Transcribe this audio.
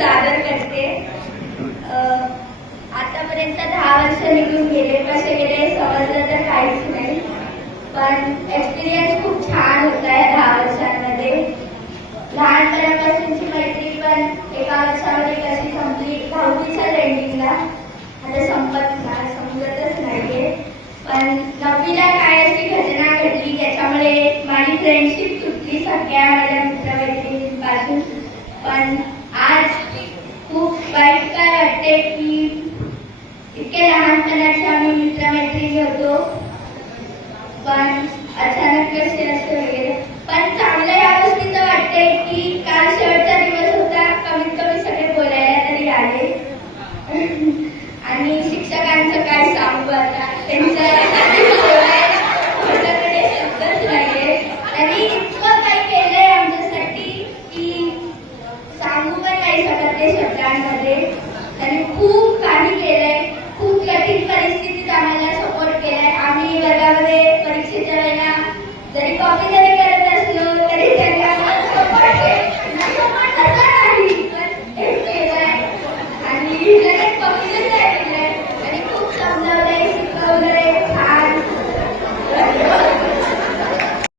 सादर करते. आतापर्यंत 10 वर्ष निघून गेले, कसे गेले समजलं तर काहीच नाही, पण एक्सपिरियन्स खूप छान होता या 10 वर्षांमध्ये. लहानपणापासूनची मैत्री पण एका वर्षामध्ये कशी संपली, 10वीच्या एंडिंगला, आता समजतच नाहीये. पण 9वीला काय अशी घटना घडली ज्याच्यामुळे माझी फ्रेंडशिप तुटली सगळ्या माझ्या मित्रमैत्रिणींपासून. पण आज खूप वाईट काय वाटते की इतके लहानपणाचे आम्ही मित्रमैत्रिणी होतो, पण अचानक कसे असे वगैरे. पण चांगलं या गोष्टीचं वाटते की काल शेवटचा दिवस होता, कमीत कमी सगळे बोलायला तरी आले. आणि शिक्षकांचं काय सांगू आता, माझ्याकडे शब्दच नाहीये. त्यांनी इतकं काही केलंय आमच्यासाठी की सांगू पण नाही शकत ते शब्दांमध्ये. त्यांनी खूप